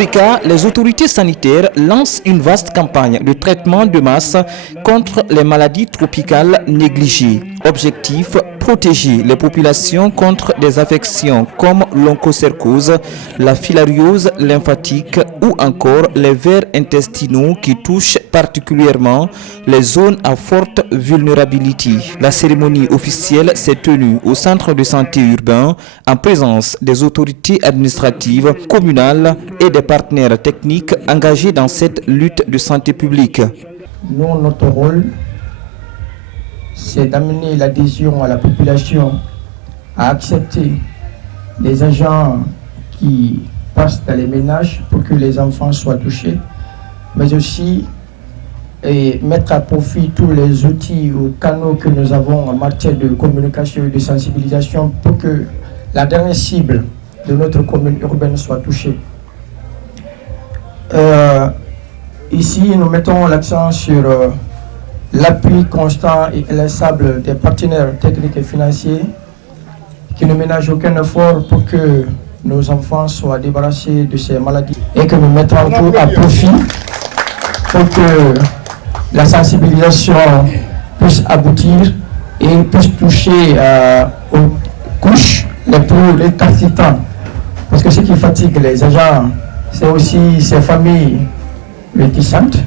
Africa, les autorités sanitaires lancent une vaste campagne de traitement de masse contre les maladies tropicales négligées. Objectif, protéger les populations contre des affections comme l'onchocercose, la filariose lymphatique ou encore les vers intestinaux qui touchent particulièrement les zones à forte vulnérabilité. La cérémonie officielle s'est tenue au centre de santé urbain en présence des autorités administratives, communales et des partenaires techniques engagés dans cette lutte de santé publique. Nous, notre rôle, c'est d'amener l'adhésion à la population à accepter les agents qui passent dans les ménages pour que les enfants soient touchés, mais aussi mettre à profit tous les outils ou canaux que nous avons en matière de communication et de sensibilisation pour que la dernière cible de notre commune urbaine soit touchée. Ici, nous mettons l'accent sur l'appui constant et inlassable des partenaires techniques et financiers qui ne ménagent aucun effort pour que nos enfants soient débarrassés de ces maladies et que nous mettrons tout à profit pour que la sensibilisation puisse aboutir et puisse toucher aux couches les plus récalcitrantes. Parce que ce qui fatigue les agents, c'est aussi ces familles réticentes,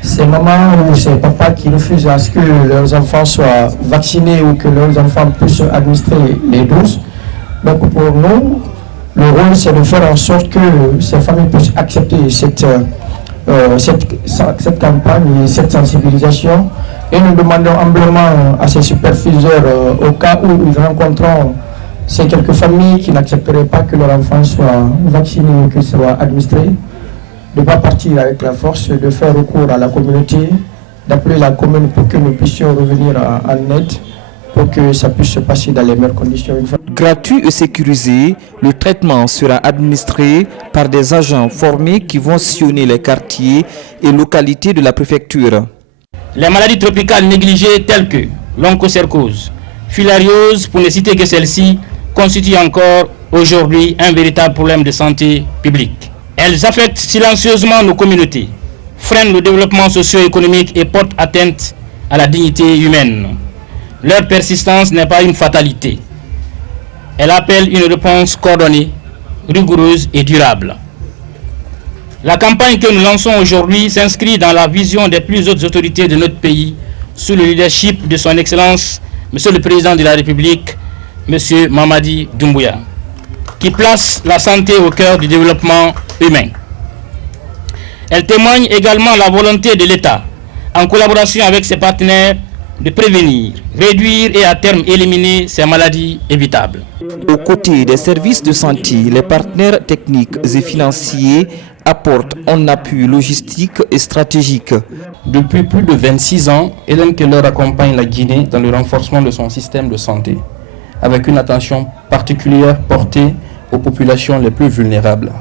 ces mamans ou ces papas qui refusent à ce que leurs enfants soient vaccinés ou que leurs enfants puissent administrer les doses. Donc pour nous, le rôle c'est de faire en sorte que ces familles puissent accepter cette campagne et cette sensibilisation. Et nous demandons humblement à ces superviseurs, au cas où ils rencontreront ces quelques familles qui n'accepteraient pas que leur enfant soit vacciné ou qu'il soit administré, de ne pas partir avec la force, de faire recours à la communauté, d'appeler la commune pour que nous puissions revenir en aide, pour que ça puisse se passer dans les meilleures conditions. Gratuit et sécurisé, le traitement sera administré par des agents formés qui vont sillonner les quartiers et localités de la préfecture. Les maladies tropicales négligées telles que l'onchocercose, filariose, pour ne citer que celle-ci, constituent encore aujourd'hui un véritable problème de santé publique. Elles affectent silencieusement nos communautés, freinent le développement socio-économique et portent atteinte à la dignité humaine. Leur persistance n'est pas une fatalité. Elle appelle une réponse coordonnée, rigoureuse et durable. La campagne que nous lançons aujourd'hui s'inscrit dans la vision des plus hautes autorités de notre pays, sous le leadership de son Excellence, Monsieur le Président de la République, Monsieur Mamadi Doumbouya, qui place la santé au cœur du développement humain. Elle témoigne également la volonté de l'État, en collaboration avec ses partenaires, de prévenir, réduire et à terme éliminer ces maladies évitables. Aux côtés des services de santé, les partenaires techniques et financiers apportent un appui logistique et stratégique. Depuis plus de 26 ans, Hélène Keller accompagne la Guinée dans le renforcement de son système de santé, avec une attention particulière portée aux populations les plus vulnérables.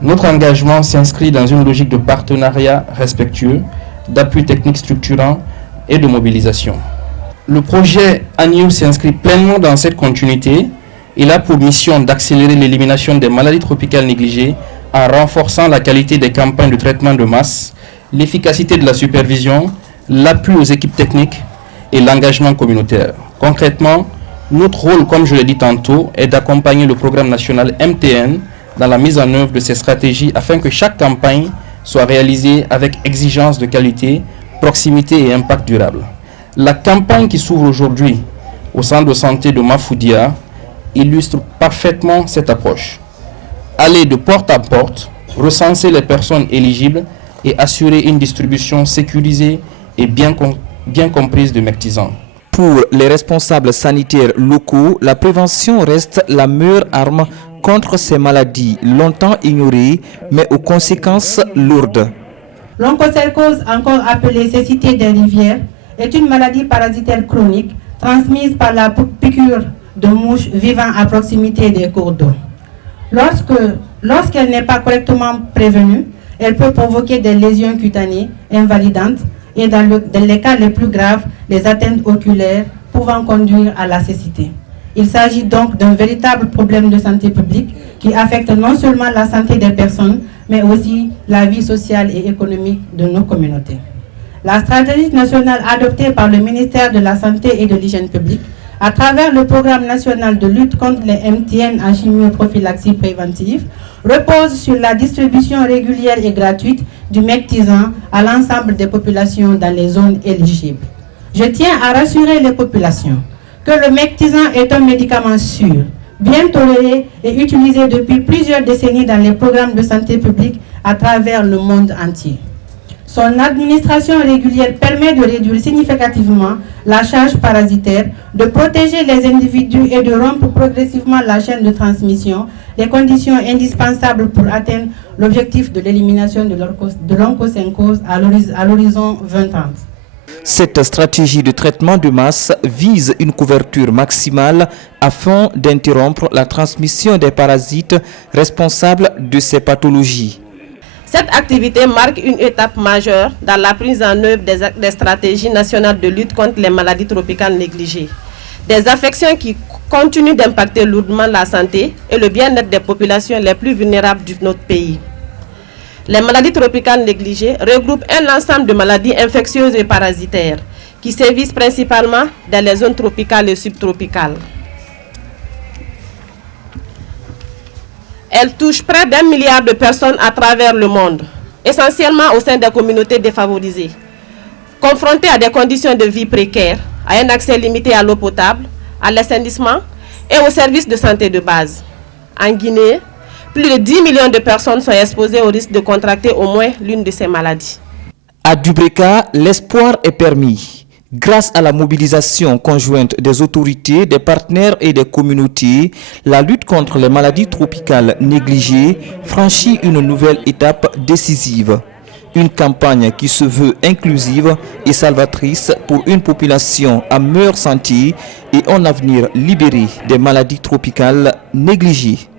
Notre engagement s'inscrit dans une logique de partenariat respectueux, d'appui technique structurant et de mobilisation. Le projet ANIU s'inscrit pleinement dans cette continuité. Il a pour mission d'accélérer l'élimination des maladies tropicales négligées en renforçant la qualité des campagnes de traitement de masse, l'efficacité de la supervision, l'appui aux équipes techniques et l'engagement communautaire. Concrètement, notre rôle, comme je l'ai dit tantôt, est d'accompagner le programme national MTN dans la mise en œuvre de ces stratégies afin que chaque campagne soit réalisée avec exigence de qualité, proximité et impact durable. La campagne qui s'ouvre aujourd'hui au centre de santé de Mafoudia illustre parfaitement cette approche. Aller de porte à porte, recenser les personnes éligibles et assurer une distribution sécurisée et bien comprise de Mectisant. Pour les responsables sanitaires locaux, la prévention reste la meilleure arme contre ces maladies longtemps ignorées, mais aux conséquences lourdes. L'onchocercose, encore appelée cécité des rivières, est une maladie parasitaire chronique transmise par la piqûre de mouches vivant à proximité des cours d'eau. Lorsqu'elle n'est pas correctement prévenue, elle peut provoquer des lésions cutanées invalidantes et dans les cas les plus graves, des atteintes oculaires pouvant conduire à la cécité. Il s'agit donc d'un véritable problème de santé publique qui affecte non seulement la santé des personnes, mais aussi la vie sociale et économique de nos communautés. La stratégie nationale adoptée par le ministère de la Santé et de l'Hygiène publique à travers le programme national de lutte contre les MTN en chimioprophylaxie préventive repose sur la distribution régulière et gratuite du Mectisant à l'ensemble des populations dans les zones éligibles. Je tiens à rassurer les populations que le Mectisant est un médicament sûr, bien toléré et utilisé depuis plusieurs décennies dans les programmes de santé publique à travers le monde entier. Son administration régulière permet de réduire significativement la charge parasitaire, de protéger les individus et de rompre progressivement la chaîne de transmission, les conditions indispensables pour atteindre l'objectif de l'élimination de l'onchocercose à l'horizon 2030. Cette stratégie de traitement de masse vise une couverture maximale afin d'interrompre la transmission des parasites responsables de ces pathologies. Cette activité marque une étape majeure dans la prise en œuvre des stratégies nationales de lutte contre les maladies tropicales négligées. Des affections qui continuent d'impacter lourdement la santé et le bien-être des populations les plus vulnérables de notre pays. Les maladies tropicales négligées regroupent un ensemble de maladies infectieuses et parasitaires qui sévissent principalement dans les zones tropicales et subtropicales. Elles touchent près d'1 milliard de personnes à travers le monde, essentiellement au sein des communautés défavorisées, confrontées à des conditions de vie précaires, à un accès limité à l'eau potable, à l'assainissement et aux services de santé de base. En Guinée, plus de 10 millions de personnes sont exposées au risque de contracter au moins l'une de ces maladies. À Dubreka, l'espoir est permis. Grâce à la mobilisation conjointe des autorités, des partenaires et des communautés, la lutte contre les maladies tropicales négligées franchit une nouvelle étape décisive. Une campagne qui se veut inclusive et salvatrice pour une population en meilleure santé et un avenir libéré des maladies tropicales négligées.